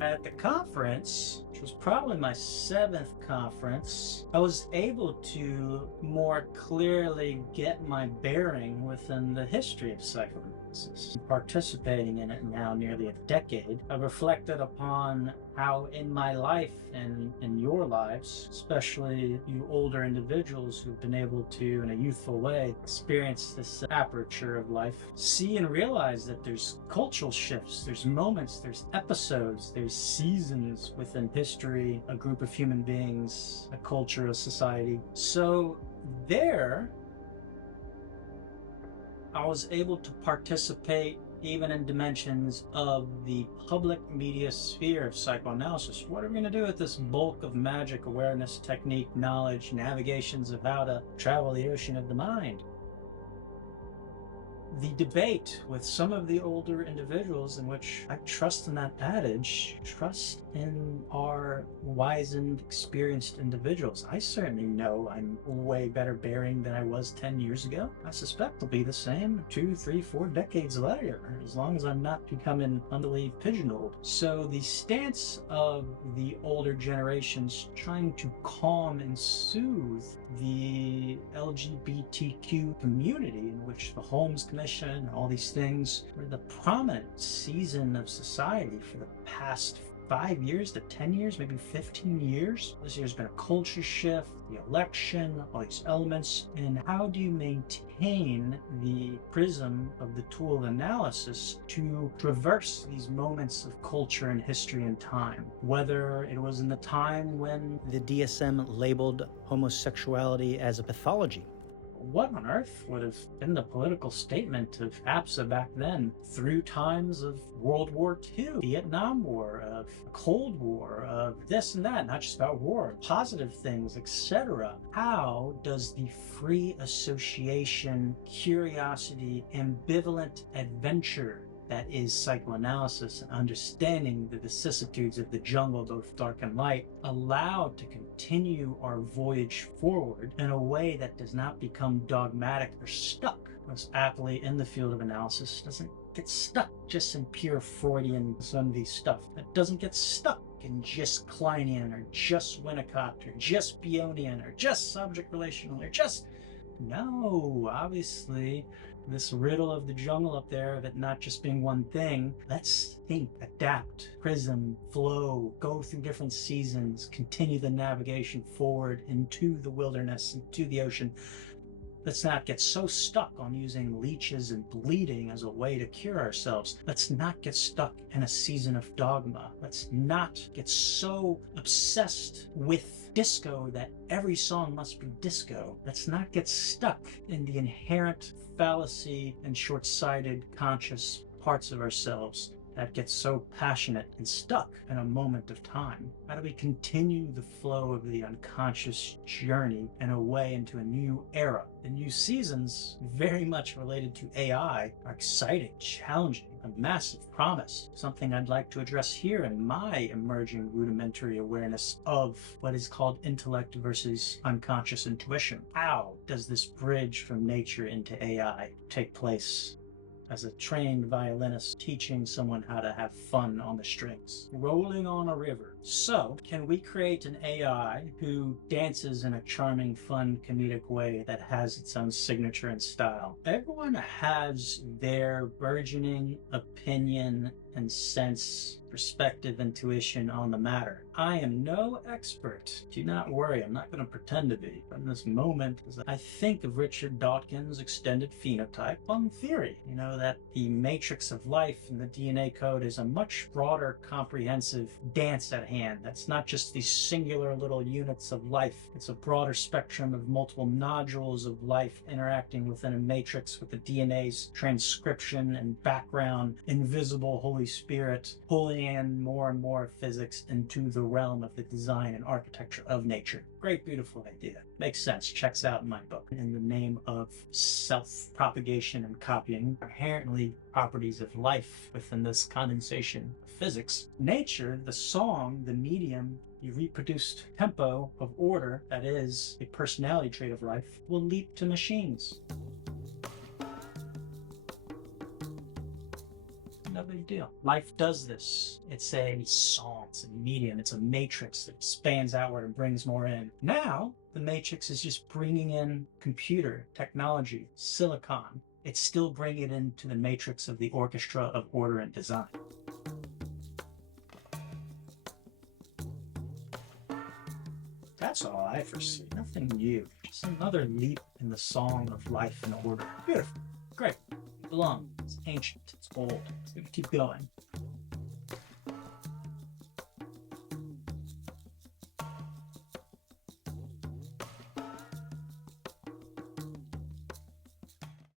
At the conference, which was probably my 7th conference, I was able to more clearly get my bearing within the history of psychoanalysis. Participating in it now nearly a decade, I've reflected upon how in my life and in your lives, especially you older individuals who've been able to, in a youthful way, experience this aperture of life, see and realize that there's cultural shifts, there's moments, there's episodes, there's seasons within history, a group of human beings, a culture, a society. So there, I was able to participate even in dimensions of the public media sphere of psychoanalysis. What are we going to do with this bulk of magic, awareness, technique, knowledge, navigations of how to travel the ocean of the mind? The debate with some of the older individuals, in which I trust in that adage, trust in our wizened, experienced individuals. I certainly know I'm way better bearing than I was 10 years ago. I suspect it'll be the same 2, 3, 4 decades later, as long as I'm not becoming unduly pigeonholed. So the stance of the older generations trying to calm and soothe the LGBTQ community, in which the Holmes Commission and all these things were the prominent season of society for the past 5 years to 10 years, maybe 15 years. This year's been a culture shift, the election, all these elements. And how do you maintain the prism of the tool of analysis to traverse these moments of culture and history and time? Whether it was in the time when the DSM labeled homosexuality as a pathology. What on earth would have been the political statement of APSA back then, through times of World War II, Vietnam War, of Cold War, of this and that, not just about war, positive things, etc. How does the free association, curiosity, ambivalent adventure that is psychoanalysis and understanding the vicissitudes of the jungle, both dark and light, allowed to continue our voyage forward in a way that does not become dogmatic or stuck? Most aptly in the field of analysis, doesn't get stuck just in pure Freudian Zunvi stuff. That doesn't get stuck in just Kleinian or just Winnicott or just Bionian or just subject relational or just... No, obviously, this riddle of the jungle up there of it not just being one thing. Let's think, adapt, prism, flow, go through different seasons, continue the navigation forward into the wilderness, into the ocean. Let's not get so stuck on using leeches and bleeding as a way to cure ourselves. Let's not get stuck in a season of dogma. Let's not get so obsessed with disco that every song must be disco. Let's not get stuck in the inherent fallacy and short-sighted conscious parts of ourselves that gets so passionate and stuck in a moment of time. How do we continue the flow of the unconscious journey in a way into a new era? The new seasons, very much related to AI, are exciting, challenging, a massive promise, something I'd like to address here in my emerging rudimentary awareness of what is called intellect versus unconscious intuition. How does this bridge from nature into AI take place? As a trained violinist teaching someone how to have fun on the strings, rolling on a river. So, can we create an AI who dances in a charming, fun, comedic way that has its own signature and style? Everyone has their burgeoning opinion and sense, perspective, intuition on the matter. I am no expert. Do not worry, I'm not going to pretend to be. But in this moment, as I think of Richard Dawkins' extended phenotype on theory, that the matrix of life and the DNA code is a much broader, comprehensive dance at hand. That's not just these singular little units of life. It's a broader spectrum of multiple nodules of life interacting within a matrix with the DNA's transcription and background, invisible Holy Spirit, pulling in more and more physics into the realm of the design and architecture of nature. Great, beautiful idea. Makes sense. Checks out in my book. In the name of self-propagation and copying, inherently properties of life within this condensation of physics. Nature, the song, the medium, the reproduced tempo of order that is a personality trait of life, will leap to machines. No big deal. Life does this. It's a song, it's a medium, it's a matrix that expands outward and brings more in. Now, the matrix is just bringing in computer, technology, silicon. It's still bringing it into the matrix of the orchestra of order and design. That's all I foresee. Nothing new. Just another leap in the song of life and order. Beautiful. Great. It belongs. It's ancient. It's old. It's going to keep going.